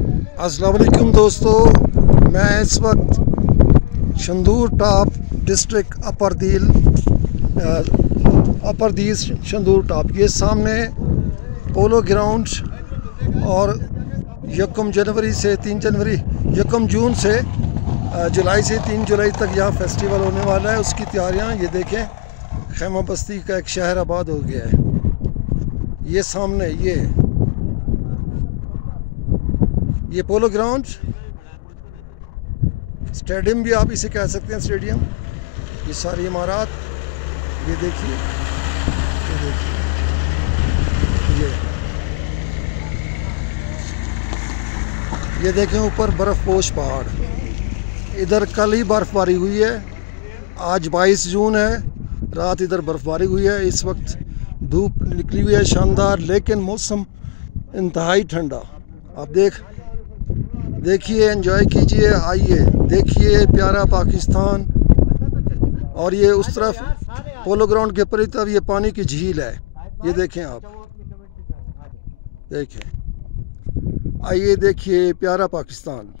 अस्सलाम वालेकुम दोस्तों, मैं इस वक्त शंदूर टॉप डिस्ट्रिक्ट अपर दील शंदूर टॉप, ये सामने पोलो ग्राउंड और 1 जनवरी से 3 जनवरी 1 जून से जुलाई से 3 जुलाई तक यहाँ फेस्टिवल होने वाला है। उसकी तैयारियाँ ये देखें, खैमा बस्ती का एक शहर आबाद हो गया है। ये सामने ये पोलो ग्राउंड, स्टेडियम भी आप इसे कह सकते हैं, स्टेडियम। ये सारी इमारत, ये देखिए, ये देखें ऊपर बर्फपोश पहाड़। इधर कल ही बर्फबारी हुई है, आज 22 जून है, रात इधर बर्फबारी हुई है। इस वक्त धूप निकली हुई है शानदार, लेकिन मौसम इंतहाई ठंडा। आप देखिए, एंजॉय कीजिए, आइए देखिए प्यारा पाकिस्तान। और ये उस तरफ पोलो ग्राउंड के ऊपर तरफ ये पानी की झील है, ये देखें आप, देखें, आइए देखिए प्यारा पाकिस्तान।